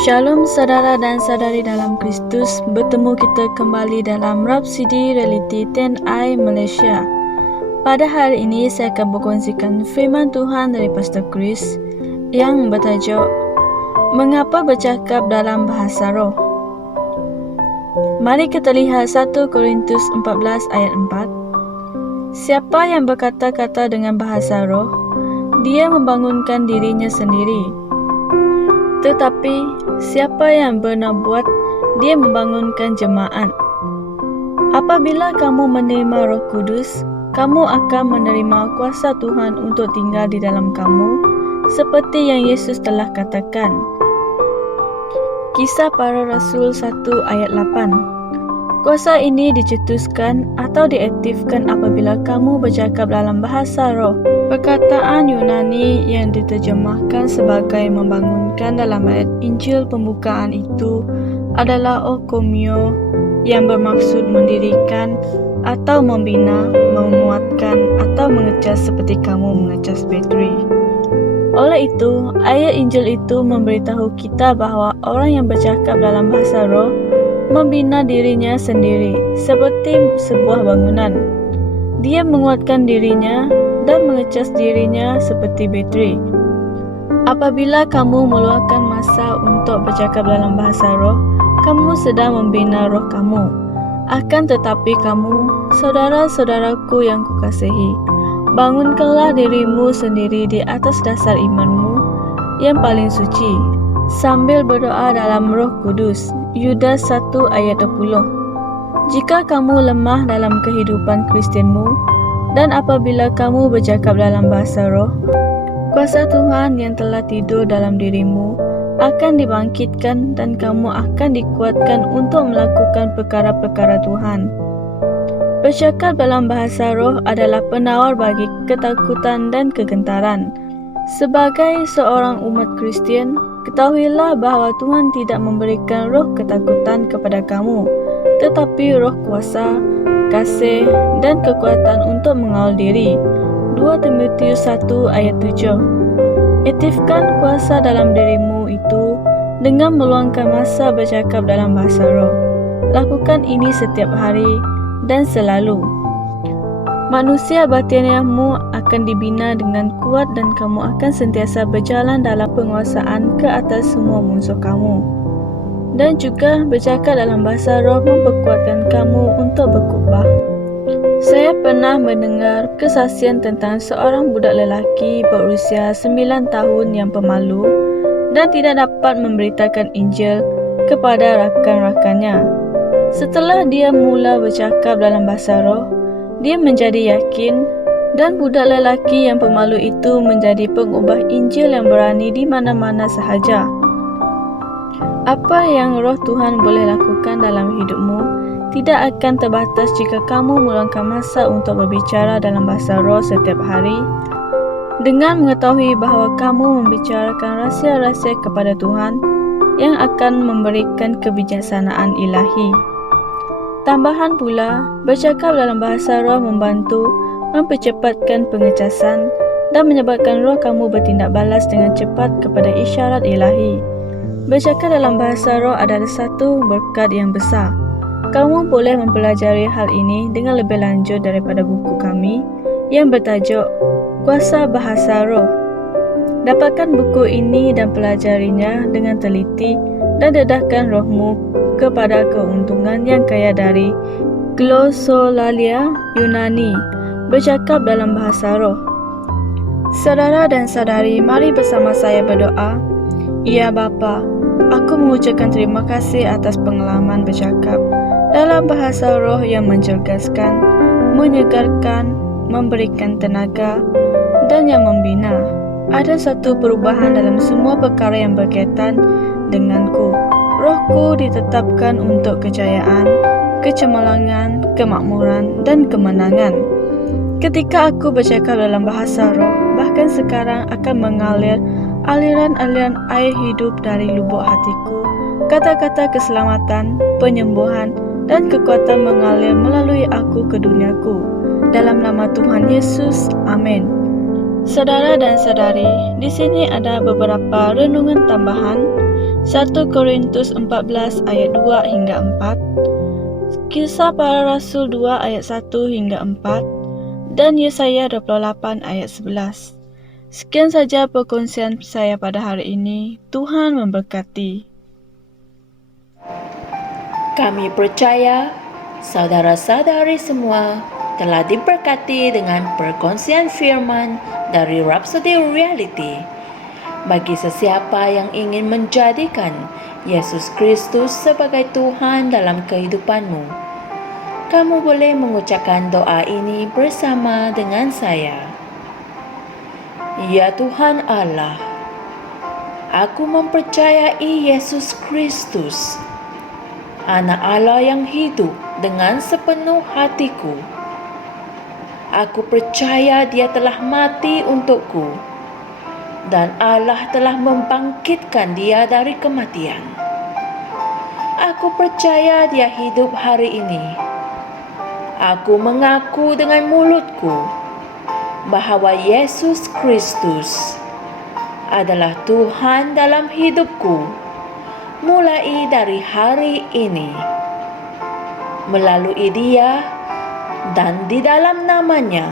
Shalom saudara dan saudari dalam Kristus. Bertemu kita kembali dalam Rhapsody Reality 10i Malaysia. Pada hari ini saya akan berkongsikan firman Tuhan dari Pastor Chris yang bertajuk Mengapa bercakap dalam bahasa roh. Mari kita lihat 1 Korintus 14 ayat 4. Siapa yang berkata-kata dengan bahasa roh, dia membangunkan dirinya sendiri. Tetapi siapa yang bernubuat, dia membangunkan jemaat. Apabila kamu menerima Roh Kudus, kamu akan menerima kuasa Tuhan untuk tinggal di dalam kamu, seperti yang Yesus telah katakan. Kisah Para Rasul 1 ayat 8. Kuasa ini dicetuskan atau diaktifkan apabila kamu bercakap dalam bahasa roh. Perkataan Yunani yang diterjemahkan sebagai membangunkan dalam ayat Injil pembukaan itu adalah okomio, yang bermaksud mendirikan atau membina, menguatkan atau mengecas seperti kamu mengecas bateri. Oleh itu, ayat Injil itu memberitahu kita bahawa orang yang bercakap dalam bahasa roh membina dirinya sendiri seperti sebuah bangunan. Dia menguatkan dirinya dan mengecas dirinya seperti bateri. Apabila kamu meluangkan masa untuk bercakap dalam bahasa roh, kamu sedang membina roh kamu. Akan tetapi kamu, saudara-saudaraku yang kukasihi, bangunkanlah dirimu sendiri di atas dasar imanmu yang paling suci, sambil berdoa dalam Roh Kudus. Yudas 1 ayat 20. Jika kamu lemah dalam kehidupan Kristianmu, dan apabila kamu bercakap dalam bahasa roh, kuasa Tuhan yang telah tidur dalam dirimu akan dibangkitkan dan kamu akan dikuatkan untuk melakukan perkara-perkara Tuhan. Bercakap dalam bahasa roh adalah penawar bagi ketakutan dan kegentaran. Sebagai seorang umat Kristian, ketahuilah bahawa Tuhan tidak memberikan roh ketakutan kepada kamu, tetapi roh kuasa, kasih dan kekuatan untuk mengawal diri. 2 Timotius 1 ayat 7. Aktifkan kuasa dalam dirimu itu dengan meluangkan masa bercakap dalam bahasa roh. Lakukan ini setiap hari dan selalu. Manusia batiniahmu akan dibina dengan kuat dan kamu akan sentiasa berjalan dalam penguasaan ke atas semua musuh kamu. Dan juga bercakap dalam bahasa roh memperkuatkan kamu untuk berkhotbah. Saya pernah mendengar kesaksian tentang seorang budak lelaki berusia 9 tahun yang pemalu dan tidak dapat memberitakan Injil kepada rakan-rakannya. Setelah dia mula bercakap dalam bahasa roh, dia menjadi yakin dan budak lelaki yang pemalu itu menjadi pengubah Injil yang berani di mana-mana sahaja. Apa yang roh Tuhan boleh lakukan dalam hidupmu tidak akan terbatas jika kamu meluangkan masa untuk berbicara dalam bahasa roh setiap hari dengan mengetahui bahawa kamu membicarakan rahsia-rahsia kepada Tuhan yang akan memberikan kebijaksanaan ilahi. Tambahan pula, bercakap dalam bahasa roh membantu mempercepatkan pengecasan dan menyebabkan roh kamu bertindak balas dengan cepat kepada isyarat ilahi. Bercakap dalam bahasa roh adalah satu berkat yang besar. Kamu boleh mempelajari hal ini dengan lebih lanjut daripada buku kami yang bertajuk Kuasa Bahasa Roh. Dapatkan buku ini dan pelajarinya dengan teliti dan dedahkan rohmu kepada keuntungan yang kaya dari glosolalia Yunani, bercakap dalam bahasa roh. Saudara dan saudari, mari bersama saya berdoa. Ya Bapa, aku mengucapkan terima kasih atas pengalaman bercakap dalam bahasa roh yang mencerdaskan, menyegarkan, memberikan tenaga, dan yang membina. Ada satu perubahan dalam semua perkara yang berkaitan denganku. Rohku ditetapkan untuk kejayaan, kecemerlangan, kemakmuran, dan kemenangan. Ketika aku bercakap dalam bahasa roh, bahkan sekarang akan mengalir aliran-aliran air hidup dari lubuk hatiku. Kata-kata keselamatan, penyembuhan, dan kekuatan mengalir melalui aku ke duniaku. Dalam nama Tuhan Yesus, amin. Saudara dan saudari, di sini ada beberapa renungan tambahan. 1 Korintus 14 ayat 2 hingga 4, Kisah Para Rasul 2 ayat 1 hingga 4, dan Yesaya 28 ayat 11. Sekian saja perkongsian saya pada hari ini. Tuhan memberkati. Kami percaya saudara-saudari semua telah diberkati dengan perkongsian firman dari Rhapsody Reality. Bagi sesiapa yang ingin menjadikan Yesus Kristus sebagai Tuhan dalam kehidupanmu, kamu boleh mengucapkan doa ini bersama dengan saya. Ya Tuhan Allah, aku mempercayai Yesus Kristus, Anak Allah yang hidup dengan sepenuh hatiku. Aku percaya Dia telah mati untukku, dan Allah telah membangkitkan Dia dari kematian. Aku percaya Dia hidup hari ini. Aku mengaku dengan mulutku bahwa Yesus Kristus adalah Tuhan dalam hidupku mulai dari hari ini. Melalui Dia dan di dalam nama-Nya,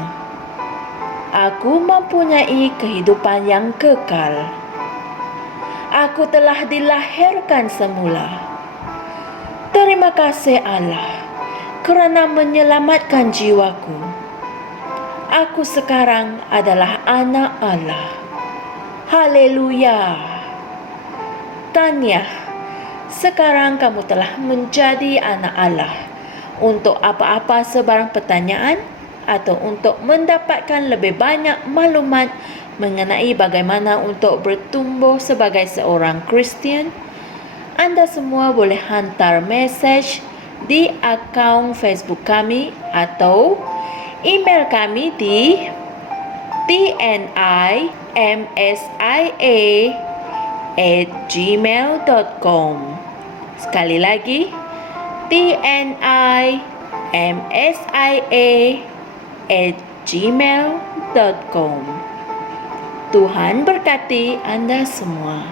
aku mempunyai kehidupan yang kekal. Aku telah dilahirkan semula. Terima kasih Allah kerana menyelamatkan jiwaku. Aku sekarang adalah anak Allah. Haleluya. Tanya, sekarang kamu telah menjadi anak Allah. Untuk apa-apa sebarang pertanyaan atau untuk mendapatkan lebih banyak maklumat mengenai bagaimana untuk bertumbuh sebagai seorang Kristian, anda semua boleh hantar mesej di akaun Facebook kami atau email kami di tnimsia@gmail.com. Sekali lagi, tnimsia@gmail.com. Tuhan berkati Anda semua.